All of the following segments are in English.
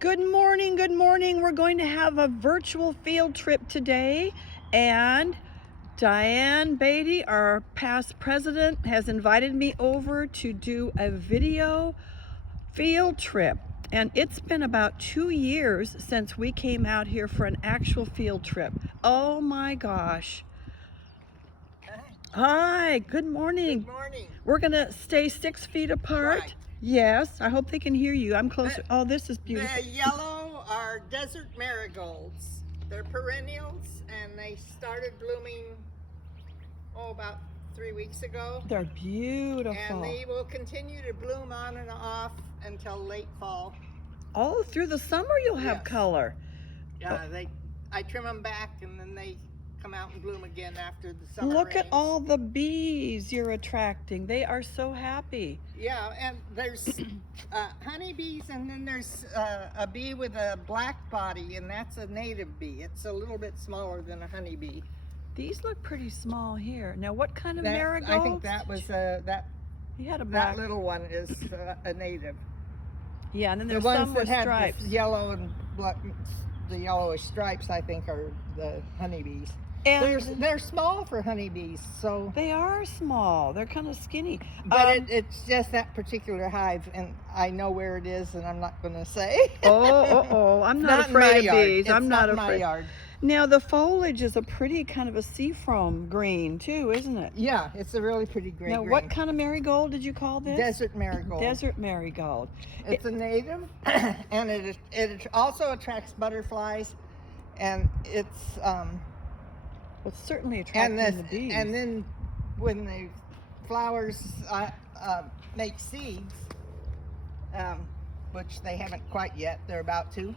Good morning, good morning. We're going to have a virtual field trip today, and Diane Beatty, our past president, has invited me over to do a video field trip. And it's been about 2 years since we came out here for an actual field trip. Oh my gosh. Hi, good morning. Good morning. We're gonna stay 6 feet apart. Right. Yes, I hope they can hear you. I'm closer. Oh, this is beautiful. The yellow are desert marigolds. They're perennials, and they started blooming, about 3 weeks ago. They're beautiful. And they will continue to bloom on and off until late fall. Oh, through the summer you'll have Yes. color. Yeah, I trim them back, and then they come out and bloom again after the summer Look at rains. all the bees you're attracting. They are so happy. Yeah, and there's honeybees, and then there's a bee with a black body, and that's a native bee. It's a little bit smaller than a honeybee. These look pretty small here. Now, what kind of That, marigolds? I think that was that You had a black. little one is a native. Yeah, and then The there's ones some that with have stripes. the yellow and black, the yellowish stripes, I think, are the honeybees. And They're small for honeybees, so. they are small. They're kind of skinny. But it's just that particular hive, and I know where it is, and I'm not going to say. Oh, I'm not in my afraid of yard. bees. It's I'm not in my afraid. yard. Now, the foliage is a pretty kind of a seafoam green, too, isn't it? Yeah, it's a really pretty gray Now, green. what kind of marigold did you call this? Desert marigold. Desert marigold. It's a native, and it also attracts butterflies, and it's It's certainly attracting the bees. and then when the flowers make seeds, which they haven't quite yet, they're about to.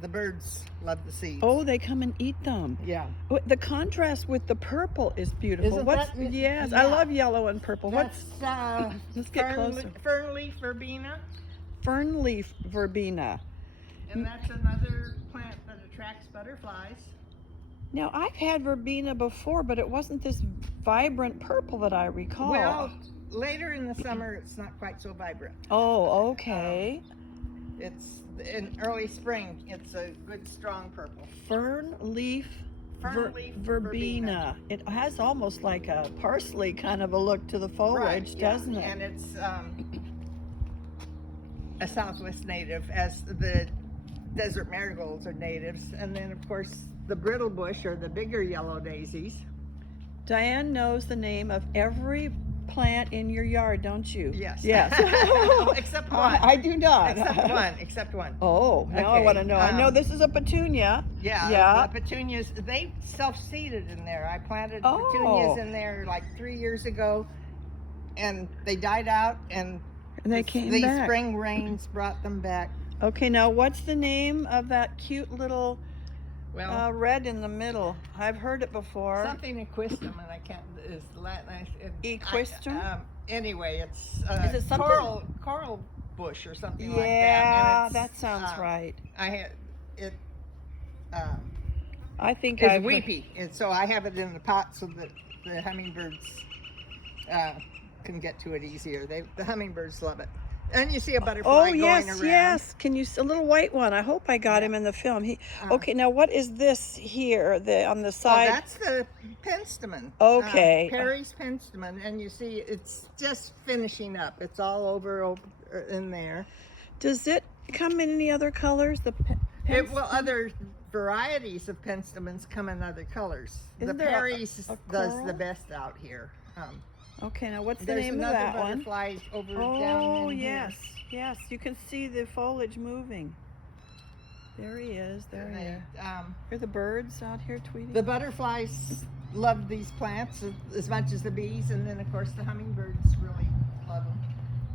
The birds love the seeds. Oh, they come and eat them. Yeah. The contrast with the purple is beautiful. Isn't What's that- yes, I yeah. love yellow and purple. That's Let's get closer. fernleaf verbena, Fernleaf verbena. and that's another plant that attracts butterflies. Now, I've had verbena before, but it wasn't this vibrant purple that I recall. Well, later in the summer, it's not quite so vibrant. Oh, okay. It's in early spring. It's a good strong purple. Fernleaf Fernleaf verbena. It has almost like a parsley kind of a look to the foliage, yeah. doesn't it? And it's a Southwest native, as the desert marigolds are natives. And then, of course, the brittle bush, or the bigger yellow daisies. Diane knows the name of every plant in your yard, don't you? Yes. Yes. Except one. I do not. Except one. Oh, now I Okay, want to know. I know this is a petunia. Yeah. Yeah. The petunias, they self-seeded in there. I planted Oh. petunias in there like 3 years ago, and they died out, and And they came these back. spring rains brought them back. Okay, now what's the name of that cute little Well, red in the middle? I've heard it before. something equistum, and I can't, is Latin. Equistum? Anyway, it's Is it something? coral bush or something like that. Yeah, And that it's, sounds right. I had it. I think It's I've weepy, and so I have it in the pot so that the hummingbirds can get to it easier. The hummingbirds love it. And you see a butterfly Oh going yes, around. yes. Can you a little white one? I hope I got Yeah. him in the film. Uh, Okay, now what is this here? On the Oh, side. that's the penstemon. Okay. Perry's penstemon, and you see it's just finishing up. It's all over in there. Does it come in any other colors? Well, other varieties of penstemons come in other colors. Isn't the there a Perry's does coral? the best out here. Okay, now what's the There's name of another that one? butterfly over down Oh in here. yes, yes. You can see the foliage moving. There he is. There he is. Hear the birds out here tweeting. The butterflies love these plants as much as the bees, and then of course the hummingbirds really love them.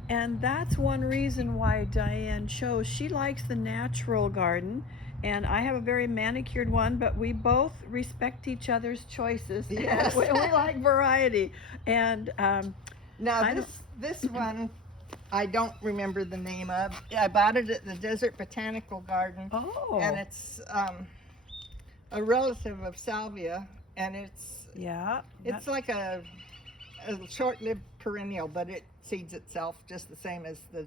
And that's one reason why Diane chose. She likes the natural garden, and I have a very manicured one, but we both respect each other's choices. Yes. we like variety. And Now this one I don't remember the name of. I bought it at the Desert Botanical Garden, oh, and it's a relative of salvia, and it's like a short-lived perennial, but it seeds itself just the same as the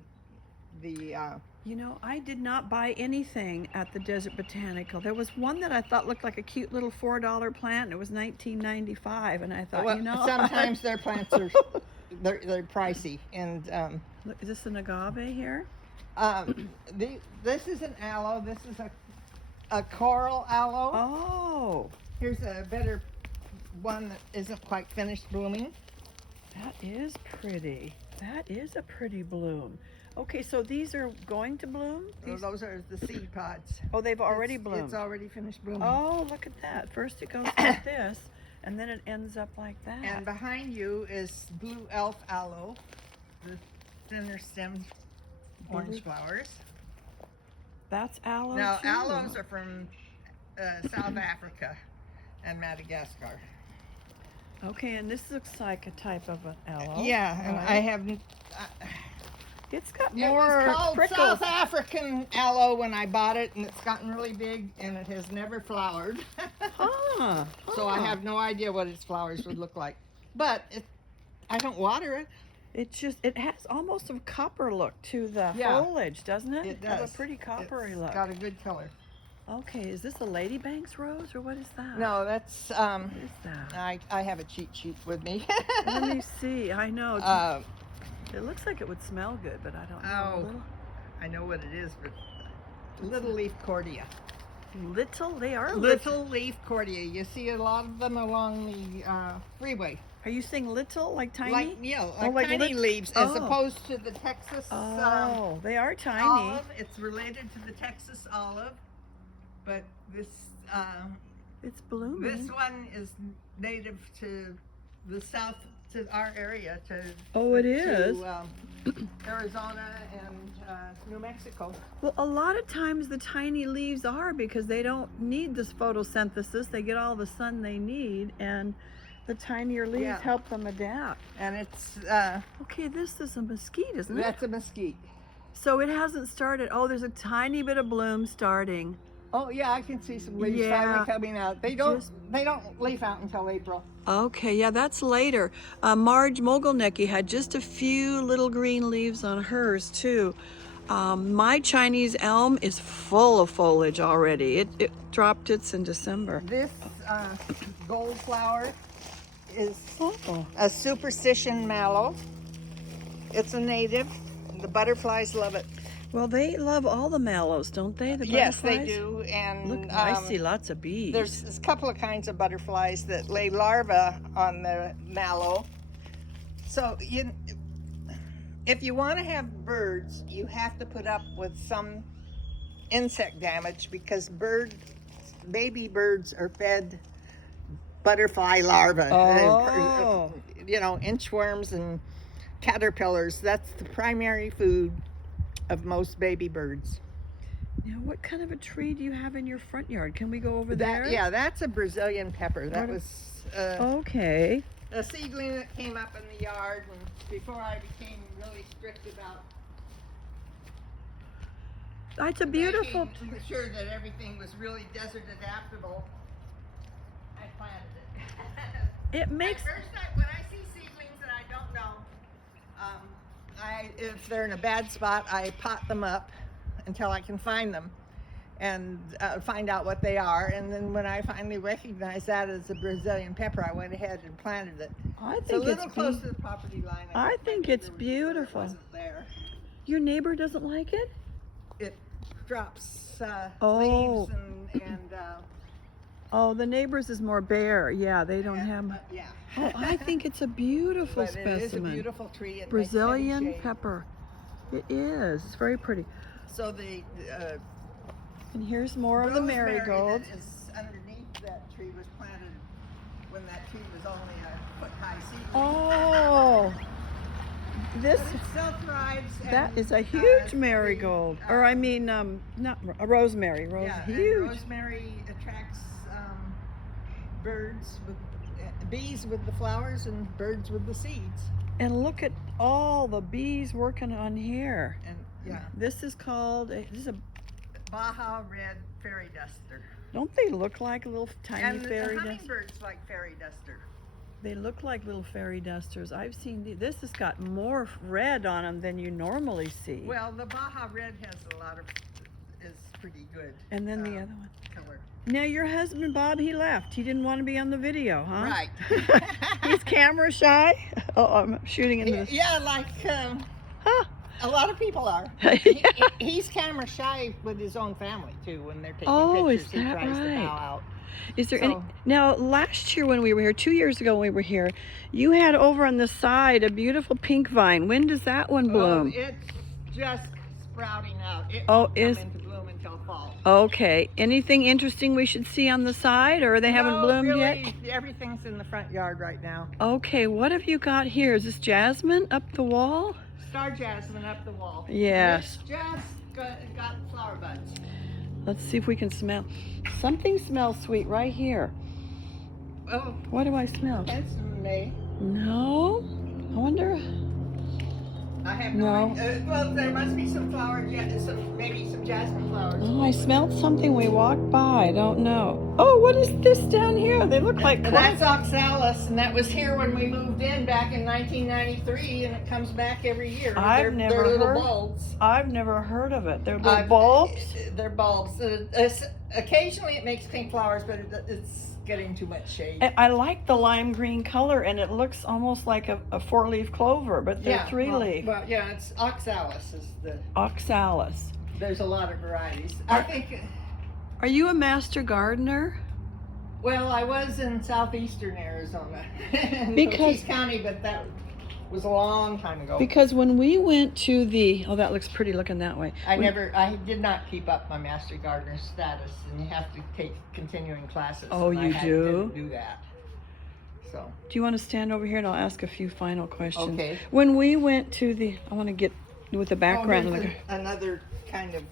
You know, I did not buy anything at the Desert Botanical. There was one that I thought looked like a cute little $4 plant, and it was $19.95, and I thought, well, you know, sometimes their plants are they're pricey. And Look, is this an agave here? this is an aloe. This is a coral aloe. Oh, Here's a better one that isn't quite finished blooming. that is pretty. That is a pretty bloom. Okay, so these are going to bloom? These... Those are the seed pods. Oh, they've already bloomed. It's already finished blooming. Oh, look at that. First it goes like this, and then it ends up like that. And behind you is blue elf aloe, the thinner stemmed orange flowers. That's aloe Now, too. aloes are from South Africa and Madagascar. Okay, and this looks like a type of an aloe. Yeah, and right? I haven't. It's got It more was called prickles. South African aloe when I bought it, and it's gotten really big, and it has never flowered. Huh. So I have no idea what its flowers would look like. But I don't water it. It has almost a copper look to the Yeah. foliage, doesn't it? It Has does. a pretty coppery It's look. got a good color. Okay, is this a ladybank's rose, or what is that? No, that's What is that? I have a cheat sheet with me. Let me see. I know. It looks like it would smell good, but I don't know. Oh. I know what it is, but little leaf cordia. Little? They are Little leaf cordia. You see a lot of them along the freeway. Are you saying little, like tiny? Like, yeah, Oh, like like tiny lit- leaves, as oh. opposed to the Texas Oh, they are tiny. olive. It's related to the Texas olive, but this It's blooming. this one is native to the south, to our area, to Oh, it to, is? Arizona and New Mexico. Well, a lot of times the tiny leaves are because they don't need this photosynthesis. They get all the sun they need, and the tinier leaves Yeah. help them adapt. And it's Okay, this is a mesquite, isn't it? that's a mesquite. So it hasn't started. Oh, there's a tiny bit of bloom starting. Oh yeah, I can see some leaves Yeah. finally coming out. They don't leaf out until April. Okay, yeah, that's later. Marge Mogilnicki had just a few little green leaves on hers too. My Chinese elm is full of foliage already. It dropped its in December. This gold flower is Oh, a superstition mallow. It's a native. The butterflies love it. well, they love all the mallows, don't they? The Yes, they butterflies? do. And Look, I see lots of bees. there's a couple of kinds of butterflies that lay larvae on the mallow. So if you want to have birds, you have to put up with some insect damage, because baby birds are fed butterfly larvae. Oh. Inchworms and caterpillars. That's the primary food of most baby birds. Now, what kind of a tree do you have in your front yard? Can we go over there? Yeah, that's a Brazilian pepper. That What- was Okay. a seedling that came up in the yard, and before I became really strict about It's a beautiful. making sure that everything was really desert adaptable, I planted it. It makes. When I see seedlings that I don't know, if they're in a bad spot, I pot them up until I can find them and find out what they are. And then when I finally recognized that as a Brazilian pepper, I went ahead and planted it. I It's a think little it's close to the property line. I think my it's neighbor was sure it beautiful. wasn't there. Your neighbor doesn't like it? It drops Oh. leaves and Oh, the neighbor's is more bare. Yeah, they don't have. yeah. Oh, I think it's a beautiful But it is a specimen. beautiful tree. It makes Brazilian heavy shade. pepper. It is. It's very pretty. So the And here's more of the rosemary marigolds. that is underneath that tree was planted when that tree was only a foot high seedling. Oh, this. But it still thrives. That and, is a huge the, marigold, or I mean, not a rosemary. yeah, and Huge. rosemary attracts birds with bees with the flowers and birds with the seeds. And look at all the bees working on here. And yeah, This is called. This is a. Baja red fairy duster. Don't they look like little tiny And fairy the dust? hummingbirds like fairy duster. They look like little fairy dusters. I've seen this has got more red on them than you normally see. Well, the Baja Red has a lot of, is pretty good. And then the other one. Color. Now your husband, Bob, he left. He didn't want to be on the video, huh? Right. He's camera shy. Oh, I'm shooting into this. Yeah, like Huh. a lot of people are. He's camera shy with his own family too. When they're taking pictures, is he that tries to right? bow out. Is there any now? Last year when we were here, 2 years ago when we were here, you had over on the side a beautiful pink vine. When does that one bloom? Oh, it's just sprouting out. It Oh, won't come into bloom until fall. Okay. Anything interesting we should see on the side, or they haven't bloomed really, yet? Everything's in the front yard right now. Okay. What have you got here? Is this jasmine up the wall? Star jasmine up the wall. Yes. It's just got flower buds. Let's see if we can smell. Something smells sweet right here. Oh, What do I smell? that's May. No. I wonder. I have No. well, there must be some flowers yet. Maybe some jasmine flowers. Oh, I smelled something we walked by. I don't know. Oh, what is this down here? They look like That's oxalis, and that was here when we moved in back in 1993, and it comes back every year. I've never they're little heard. bulbs. I've never heard of it. They're little bulbs. They're bulbs. Occasionally it makes pink flowers, but it's getting too much shade. I like the lime green color, and it looks almost like a four-leaf clover, but they're three-leaf. Well, yeah, it's oxalis is the. Oxalis. There's a lot of varieties. I think. Are you a master gardener? Well, I was in southeastern Arizona, in Because- Cochise County, but that was a long time ago. Because when we went to the, oh, that looks pretty looking that way. I did not keep up my master gardener status, and you have to take continuing classes. Oh, and you didn't do that. So. Do you want to stand over here and I'll ask a few final questions? Okay. When we went to the, I want to get with the background. Oh, here's another kind of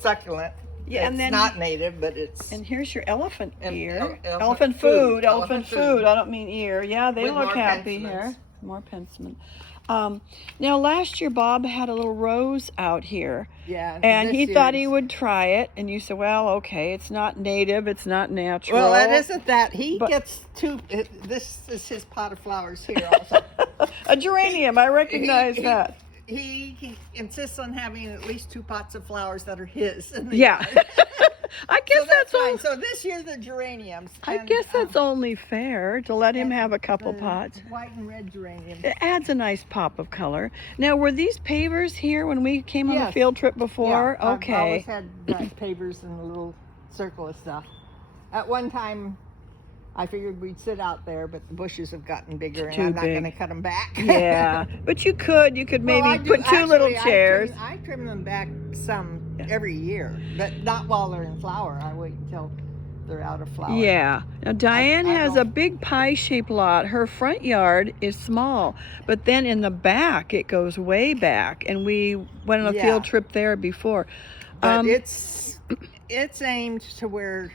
succulent. Yeah, and it's then not native, but it's. And here's your elephant ear. elephant food. food. Elephant food. I don't mean ear. Yeah, they With look more happy penstements. here. More penstemon. Now, last year Bob had a little rose out here, Yeah. and he this thought he year's- would try it. And you said, "Well, okay, it's not native. It's not natural." Well, it isn't that. He But- gets this is his pot of flowers here also. A geranium. I recognize He- that. He insists on having at least 2 pots of flowers that are his. In the Yeah. yard. I guess So that's fine. all. So this year the geraniums. I and, guess that's only fair to let him have a couple the pots. White and red geraniums. It adds a nice pop of color. Now, were these pavers here when we came on the Yes. field trip before? Yeah, I've Okay. always had pavers and a little circle of stuff. At one time, I figured we'd sit out there, but the bushes have gotten bigger, and Too I'm not big. going to cut them back. Yeah, but you could maybe Well, I do- put two little actually, chairs. I trim them back some Yeah. every year, but not while they're in flower. I wait until they're out of flower. Yeah. Now Diane I has don't- a big pie-shaped lot. Her front yard is small, but then in the back it goes way back, and we went on a Yeah. field trip there before. But it's aimed to where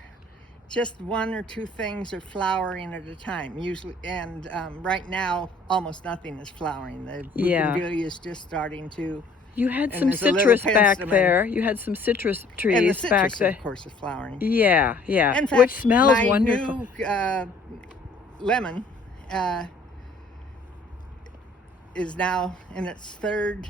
just 1 or 2 things are flowering at a time usually, and right now almost nothing is flowering. The Yeah. bougainvillea is just starting to. You had And some there's a little citrus back penstemon. there. You had some citrus And the trees back citrus, there. of course, is flowering. Yeah, yeah. In fact, Which smells my wonderful. new lemon is now in its 3rd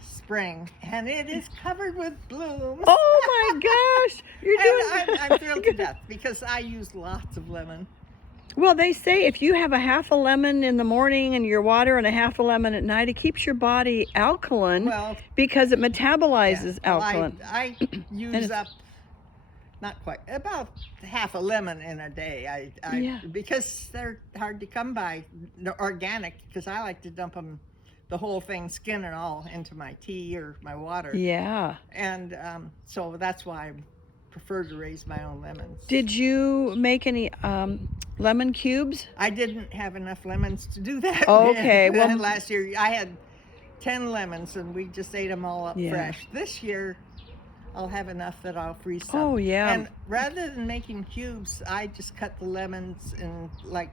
spring, and it is covered with blooms. Oh my gosh! You're And doing. I'm thrilled to death because I use lots of lemon. Well, they say if you have a half a lemon in the morning in your water and a half a lemon at night, it keeps your body alkaline Well, because it metabolizes well, alkaline. I use it's- up not quite about half a lemon in a day. Yeah. Because they're hard to come by. They're organic, because I like to dump them, the whole thing, skin and all, into my tea or my water. Yeah. And so that's why I prefer to raise my own lemons. Did you make any lemon cubes? I didn't have enough lemons to do that. Okay, well- last year I had 10 lemons and we just ate them all up Yeah. fresh. This year I'll have enough that I'll freeze some. Oh, yeah. And rather than making cubes, I just cut the lemons in like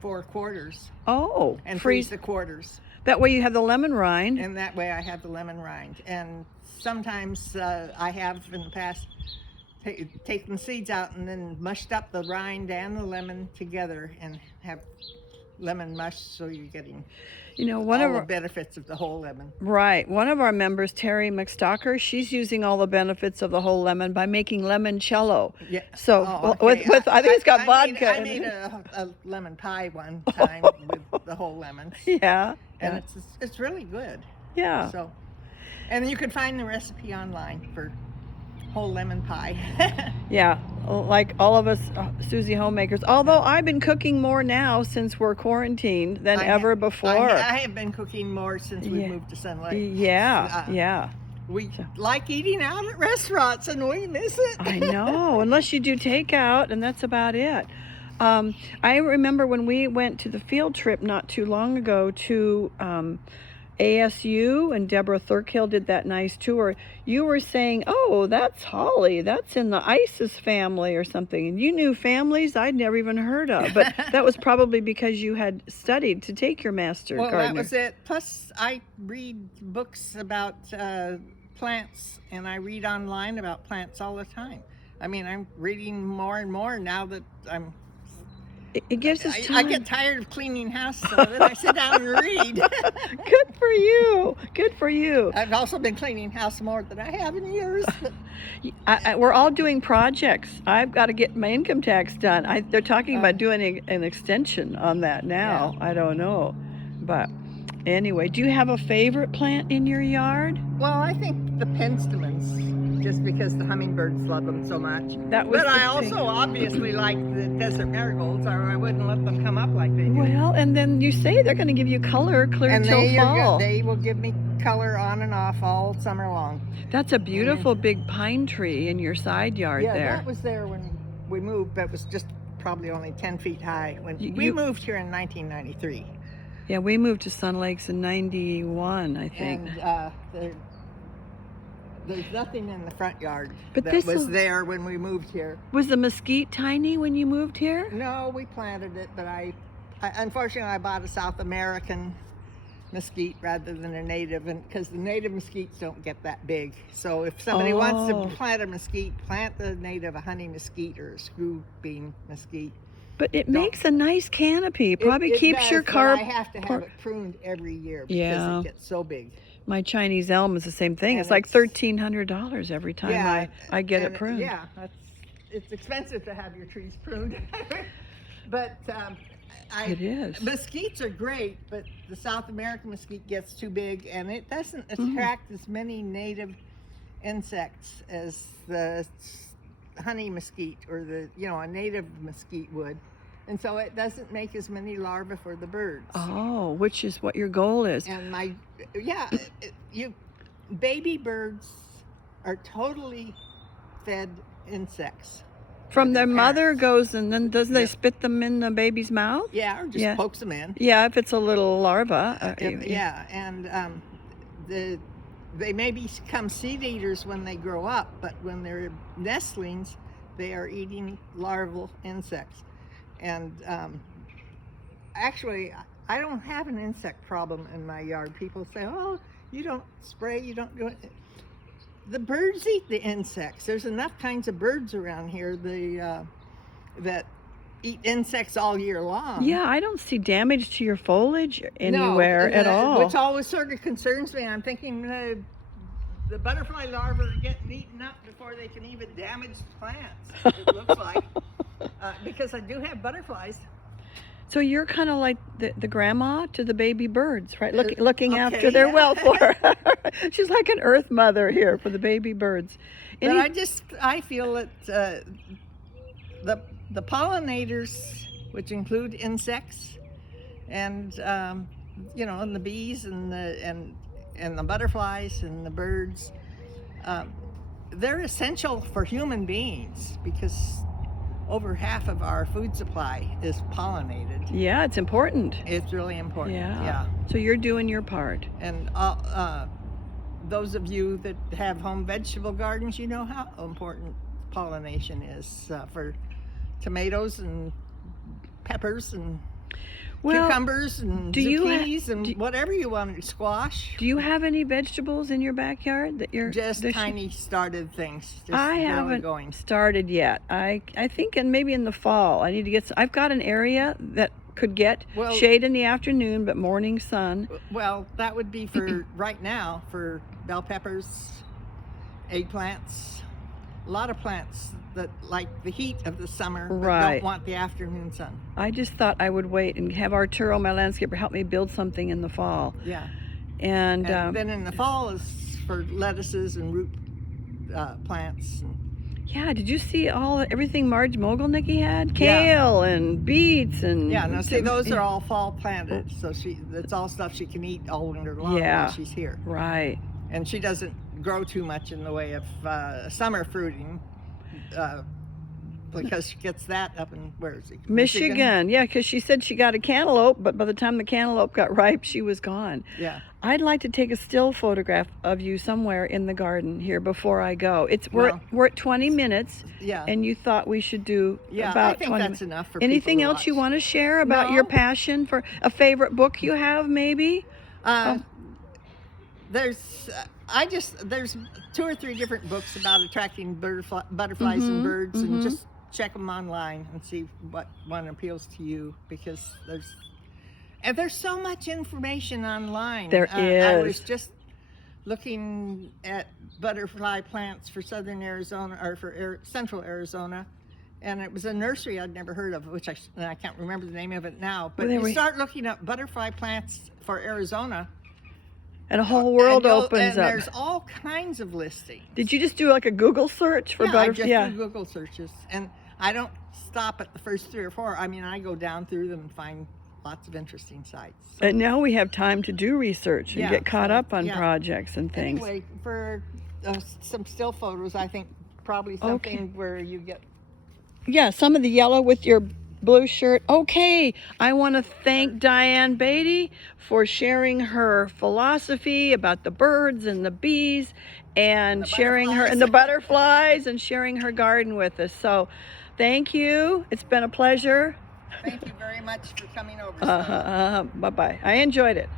4 quarters Oh, and freeze the quarters. That way you have the lemon rind. And that way I have the lemon rind. And sometimes I have in the past take the seeds out and then mushed up the rind and the lemon together and have lemon mush, so you're getting one all of the our, benefits of the whole lemon. right, one of our members, Terry McStalker, she's using all the benefits of the whole lemon by making limoncello. Yeah. So Okay. with I think it's got vodka. I in made it. a lemon pie one time with the whole lemons. Yeah. And Yeah. it's really good. Yeah. So, and you can find the recipe online for whole lemon pie. Yeah, like all of us Susie homemakers. Although I've been cooking more now since we're quarantined than ever before. I have been cooking more since we moved to Sun Lake. Yeah, yeah. We like eating out at restaurants and we miss it. I know, unless you do takeout, and that's about it. I remember when we went to the field trip not too long ago to ASU, and Deborah Thurkill did that nice tour. You were saying, oh, that's holly. That's in the Isis family or something. And you knew families I'd never even heard of. But that was probably because you had studied to take your master gardener. Well, that was it. Plus, I read books about plants, and I read online about plants all the time. I mean, I'm reading more and more now that I'm... It gives us time. I get tired of cleaning house, so then I sit down and read. Good for you. Good for you. I've also been cleaning house more than I have in years. We're all doing projects. I've got to get my income tax done. They're talking about doing an extension on that now. Yeah. I don't know. But anyway, do you have a favorite plant in your yard? Well, I think the penstemons. Just because the hummingbirds love them so much. But I also obviously like the desert marigolds, or I wouldn't let them come up like they do. Well, and then you say they're going to give you color clear till fall. They will give me color on and off all summer long. That's a beautiful big pine tree in your side yard there. Yeah, that was there when we moved, but it was just probably only 10 feet high. When we moved here in 1993. Yeah, we moved to Sun Lakes in 91, I think. And there's nothing in the front yard that was there when we moved here. Was the mesquite tiny when you moved here? No, we planted it, but I unfortunately I bought a South American mesquite rather than a native, and because the native mesquites don't get that big. So if somebody wants to plant a mesquite, plant the native, a honey mesquite or a screw bean mesquite. But it makes a nice canopy. Probably keeps does, your car. I have to have it pruned every year because it gets so big. My Chinese elm is the same thing. It's like $1,300 every time I get it pruned. Yeah, it's expensive to have your trees pruned. But it is. Mesquites are great, but the South American mesquite gets too big, and it doesn't attract as many native insects as the honey mesquite or a native mesquite would. And so it doesn't make as many larvae for the birds. Oh, which is what your goal is. And baby birds are totally fed insects. From their mother goes, and then doesn't they spit them in the baby's mouth? Yeah, or just pokes them in. Yeah, if it's a little larva. And they may become seed eaters when they grow up, but when they're nestlings, they are eating larval insects. And actually, I don't have an insect problem in my yard. People say, oh, you don't spray, you don't do it. The birds eat the insects. There's enough kinds of birds around here that eat insects all year long. Yeah, I don't see damage to your foliage anywhere at all. Which always sort of concerns me. I'm thinking the butterfly larvae are getting eaten up before they can even damage plants, it looks like. Because I do have butterflies. So you're kind of like the grandma to the baby birds, right? Looking after their welfare. She's like an earth mother here for the baby birds. But I feel that the pollinators, which include insects, and and the bees and the butterflies and the birds, they're essential for human beings because over half of our food supply is pollinated. Yeah, it's important. It's really important. Yeah. So you're doing your part. And those of you that have home vegetable gardens, you know how important pollination is for tomatoes and peppers and Well, cucumbers and do you zucchinis and whatever you want, squash. do you have any vegetables in your backyard that you're Just tiny started things. Just I barely haven't going. started yet. I think maybe in the fall I need to get some. I've got an area that could get shade in the afternoon, but morning sun. Well, that would be for right now for bell peppers, eggplants, a lot of plants that like the heat of the summer but don't want the afternoon sun. I just thought I would wait and have Arturo, my landscaper, help me build something in the fall. Yeah. And then in the fall is for lettuces and root plants. Yeah, did you see everything Marge Mogilnicki had? Kale and beets and see, those are all fall planted, so that's all stuff she can eat all winter long while she's here. Right. And she doesn't grow too much in the way of summer fruiting. Because she gets that up in, where is it? Michigan. Yeah, because she said she got a cantaloupe, but by the time the cantaloupe got ripe, she was gone. Yeah. I'd like to take a still photograph of you somewhere in the garden here before I go. We're at 20 minutes. Yeah. And you thought we should do about I think 20 that's enough for anything people to else watch. you want to share about your passion for a favorite book you have, maybe? There's 2 or 3 different books about attracting butterflies and birds, and just check them online and see what one appeals to you, because there's so much information online. There is. I was just looking at butterfly plants for southern Arizona, or for central Arizona, and it was a nursery I'd never heard of, which I can't remember the name of it now. But you start looking up butterfly plants for Arizona, and a whole world opens and up. There's all kinds of listings. Did you just do like a Google search for butterflies? I just do Google searches, and I don't stop at the first 3 or 4. I mean, I go down through them and find lots of interesting sites. So, and now we have time to do research and get caught up on projects and things. Anyway, for some still photos, I think probably something where you get... Yeah, some of the yellow with your blue shirt. Okay, I want to thank Diane Beatty for sharing her philosophy about the birds and the bees, and sharing the butterflies, and sharing her garden with us. So thank you. It's been a pleasure. Thank you very much for coming over. Bye-bye. I enjoyed it.